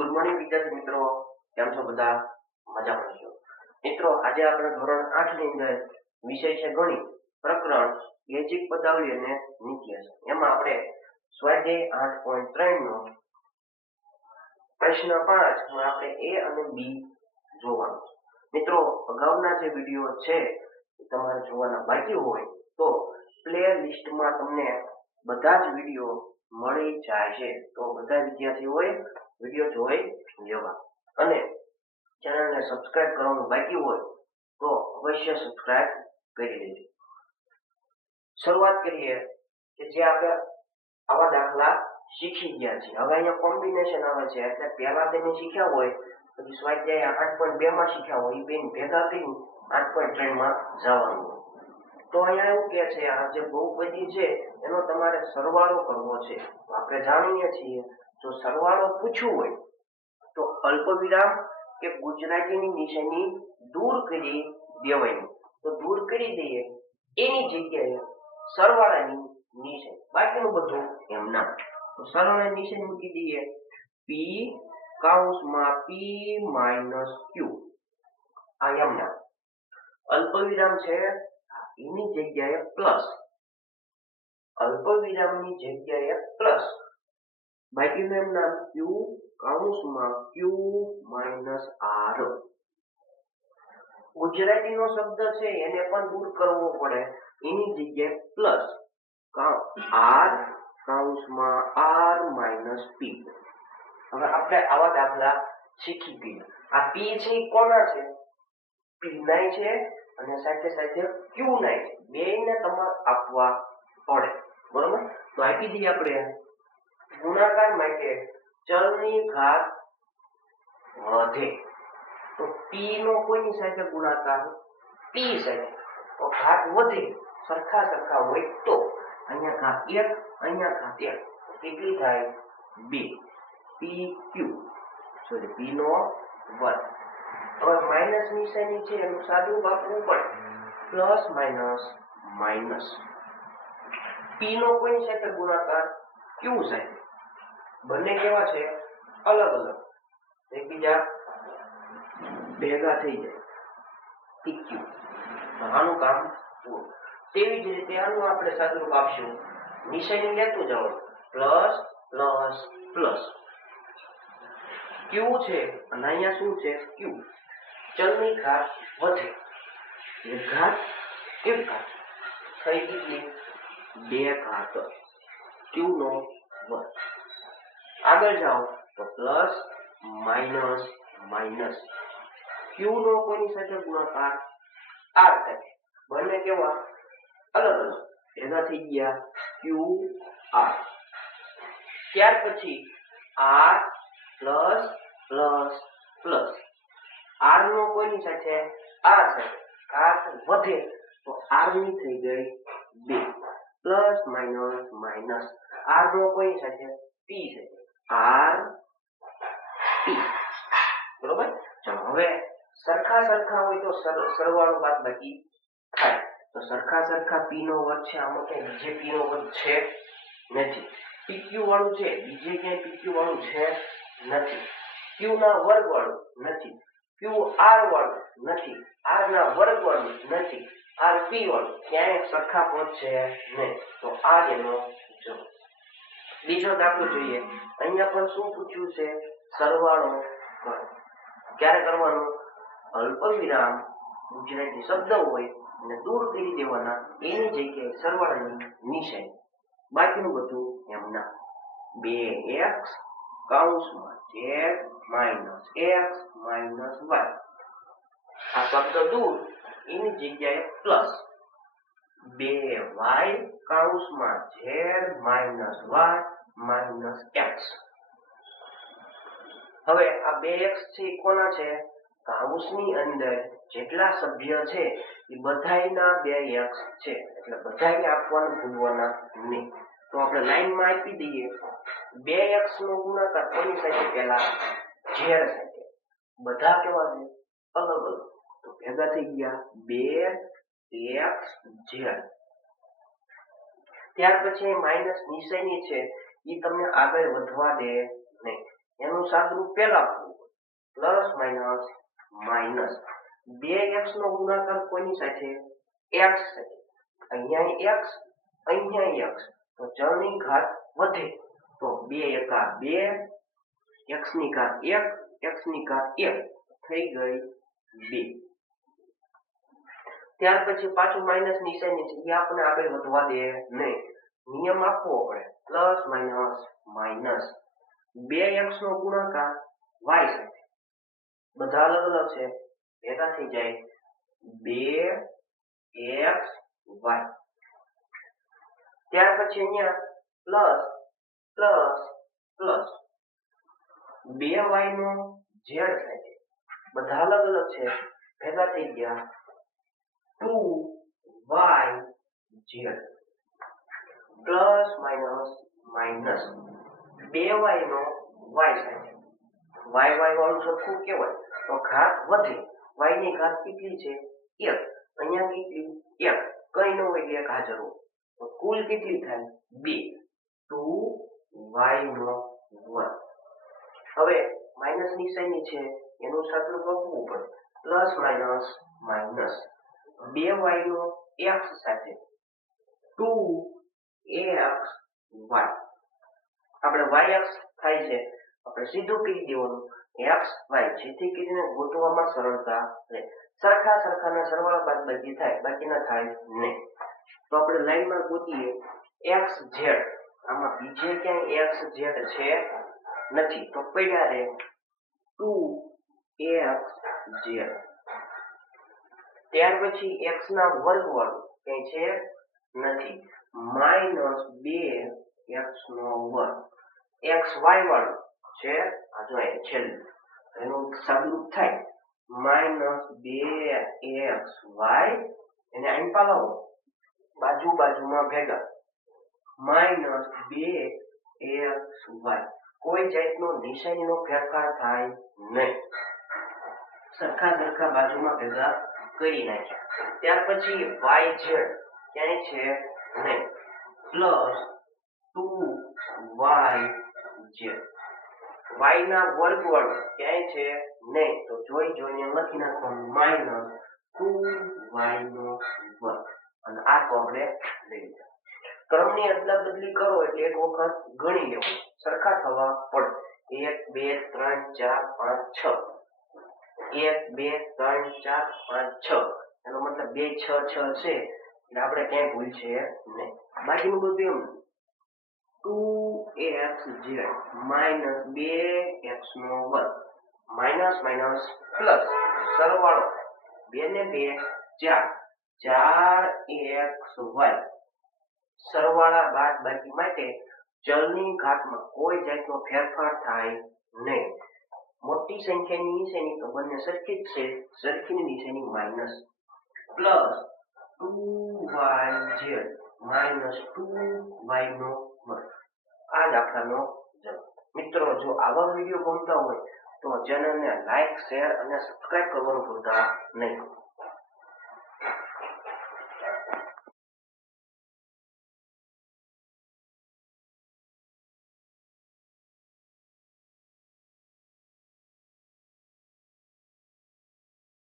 Good morning વિદ્યાર્થી મિત્રો, કેમ છો બધા? મજામાં છો મિત્રો? આજે આપણે ધોરણ 8 ની અંદર વિષય છે ગણિત, પ્રકરણ બેઝિક પદાવલી અને નિત્યસ. એમાં આપણે સ્વાધ્યાય 8.3 નો પ્રશ્ન 5 માં આપણે a અને b જોવાનું છે. મિત્રો, અગાઉના જે વિડીયો છે તમારે જોવાના બાકી હોય તો પ્લે લિસ્ટમાં તમને બધા જ વિડીયો મળી જાય છે. તો બધા વિદ્યાર્થીઓએ વિડીયો જોઈ લેવા અને ચેનલને સબસ્ક્રાઇબ કરવાનું બાકી હોય તો અવશ્ય સબસ્ક્રાઇબ કરી લેજો. શરૂઆત કરીએ કે જે આપણે આવા દાખલા શીખી ગયા છે. હવે અહીંયા કોમ્બિનેશન આવે છે એટલે પહેલા તમે શીખ્યા હોય પછી સ્વાધ્યાય 8.2 માં શીખ્યા હોય એ બેન ભેગા કરી 8.3 માં જવાનું. તો અહીંયા એવું કે છે આ જે બહુપદી છે એનો તમારે સરવાળો કરવો છે. તો આપણે જાણીએ છીએ જો સરવાળો પૂછવું હોય તો અલ્પવિરામ કે ગુજરાતીની નિશાની દૂર કરી દેવાની. તો દૂર કરી દઈએ એની જગ્યાએ સરવાળાની નિશાની, બાકીનું બધું એમ ના. તો સરવાળાની નિશાની મૂકી દઈએ p કૌંસમાં p - q. આ એમ ના. અલ્પવિરામ છે એની જગ્યાએ પ્લસ, અલ્પવિરામની જગ્યાએ પ્લસ, બાકીનું એમ નામ q કૌંસમાં q - r. ગુજરાતીનો શબ્દ છે એને પણ દૂર કરવો પડે એની જગ્યાએ પ્લસ r કૌંસમાં r - p. હવે આપણે આવા દાખલા શીખી ગયા. આ p છે એ કોના છે? p ના છે અને સાથે સાથે q ના છે. બેયને તમારે આપવા પડે, બરોબર? તો આપી દઈએ આપણે ગુણાકાર માટે ચલની ઘાત વધે તો p નો કોઈની સાથે ગુણાકાર p સાથે, તો ઘાત વધે સરખા હોય તો અહીંયા ઘાત 1 અહીંયા ઘાત 1 કેટલી થાય? 2 pq સોરી p નો વર્ગ. હવે માઈનસ નિશાની છે એનું સાદું આપવું પડે પ્લસ માઈનસ. p નો કોઈની સાથે ગુણાકાર q સાથે. બંને કેવા છે? અલગ અલગ, એકબીજા ભેગા થઈ જાય pq. આનું કામ પૂરું. તેવી જ રીતે આનું આપણે સાદુરૂપ આપશું. નિશાની લેતું જાઓ પ્લસ પ્લસ પ્લસ. q છે અને અહીંયા શું છે? q. ચલની ઘાત વધે એટલે ઘાત એક ઘાત થઈ ગઈ 2 ઘાત q નો વર્ગ. આગળ જાઓ તો પ્લસ માઈનસ. q નો કોની સાથે ગુણાકાર? r સાથે. બંને કેવા? અલગ અલગ, ભેગા થઈ ગયા q r. ત્યાર પછી r plus plus plus. r નો કોની સાથે? r સાથે. ઘાત વધે તો r ની થઈ ગઈ 2 પ્લસ માઈનસ. r નો કોની સાથે? p સાથે. r p. બરોબર? ચાલો હવે સરખા હોય તો સરવાળો બાદબાકી થાય. તો સરખા p નો વર્ગ છે. આમાં ક્યાંય બીજે p નો વર્ગ છે નથી. pq વાળું છે, બીજે ક્યાંય pq વાળું છે નથી. q ના વર્ગ વાળું નથી, qr વાળું નથી, r ના વર્ગ વાળું નથી, rp વાળું ક્યાંય સરખા પદ છે નહીં. તો આ એનો જવાબ. બીજો દાખલો જોઈએ. અહીંયા પણ શું પૂછ્યું છે? સરવાળો કરો. ક્યારે કરવાનો? અલ્પવિરામ ગુજરાતી શબ્દ હોય અને દૂર કરી દેવાના એની જગ્યાએ સરવાળાની નિશાની, બાકીનું બધું એમ ના. 2x કૌંસમાં z - x - y. આ શબ્દ દૂર એની જગ્યાએ પ્લસ 2y કૌંસમાં z - y - x. હવે આ 2x છે કોના છે? કૌંસની અંદર જેટલા સભ્ય છે એ બધાયના 2x છે એટલે બધાયને આપવાનું ભૂલવાના નહીં. તો આપણે લાઈનમાં આપી દઈએ 2x નો ગુણાકાર કોની સાથે? પહેલા z સાથે. બધા કેવા છે? અલગ અલગ, તો ભેગા થઈ ગયા 2x z. ત્યાર પછી માઈનસ નિશાની છે એ તમને આગળ વધવા દે નહીં. એનું સાદુરૂપ પહેલા આપવું પ્લસ માઇનસ માઇનસ 2x નો ગુણાકાર કોની સાથે x સાથે અહીંયા x અહીંયા x તો ચલની ઘાત વધે તો 2 એકા 2 x ની ઘાત 1 x ની ઘાત 1 થઈ ગઈ 2 ત્યાર પછી પાછું માઇનસ નિશાની છે એ આપણે આગળ વધવા દે નહીં નિયમ આપવો પડે પ્લસ માઇનસ માઇનસ 2x નો ગુણાકાર y સાથે બધા અલગ અલગ છે ભેગા થઈ જાય 2x y ત્યાર પછી અહીંયા પ્લસ પ્લસ પ્લસ 2y નો z સાથે બધા અલગ અલગ છે ભેગા થઈ ગયા 2yz plus minus minus 2y નો y સાથે y વાળું સરખું કહેવાય તો ઘાત વધે y ની ઘાત કેટલી છે 1 અહીંયા કેટલી 1 કઈ ન હોય એક હાજર હોય તો કુલ કેટલી થાય 2 2y નો વર્ગ હવે માઇનસ નિશાની છે એનું સાદુરૂપ આપવું પડે પ્લસ માઇનસ માઇનસ 2y નો x સાથે 2x y આપણે y x થાય છે આપણે સીધું કરી દેવાનું x y જેથી કરીને ગોતવામાં સરળતા રહે સરખાના સરવાળા બાદબાકી થાય બાકીના થાય નહીં તો આપણે લાઈનમાં ગોતીએ xz આમાં બીજે ક્યાંય xz છે નથી તો પડ્યા રહે 2xz ત્યાર પછી x ના વર્ગ વાળું કઈ છે નથી માઇનસ 2x નો વર્ગ xy વાળું છે આ જો અહીં છેલ્લું એનું સાદુરૂપ થાય માઇનસ 2xy એને અહીં પાલાવો બાજુમાં ભેગા માઇનસ 2xy કોઈ જાતનો નિશાનીનો ફેરફાર થાય નહીં સરખા બાજુમાં ભેગા કરી નાખ્યા ત્યાર પછી yz ક્યાંય છે નહીં પ્લસ 2yz y ના વર્ગ વાળું ક્યાંય છે નહીં તો જોઈને લખી નાખવાનું માઇનસ 2y નો વર્ગ અને આ તો આપણે લઈ લીધા ક્રમની અદલા બદલી કરો એટલે એક વખત ગણી લેવું સરખા થવા પડે 1 2 3 4 5 6 1 2 3 4 5 6 એનો મતલબ 2 6 6 છે એટલે આપણે ક્યાંય ભૂલ છે નહીં બાકીનું બધું એમ 2xz માઇનસ 2x નો વર્ગ માઇનસ માઇનસ પ્લસ સરવાળો 2 ને 2 4 4xy સરવાળા બાદબાકી માટે ચલની ઘાતમાં કોઈ જાતનો ફેરફાર થાય નહીં મોટી સંખ્યાની નિશાની તો બંને સરખી જ છે સરખીની નિશાની minus plus 2yz minus 2y નો વર્ગ આ દાખલાનો જવાબ મિત્રો જો આવા વિડીયો ગમતા હોય તો ચેનલને લાઈક શેર અને સબસ્ક્રાઇબ કરવાનું ભૂલતા નહીં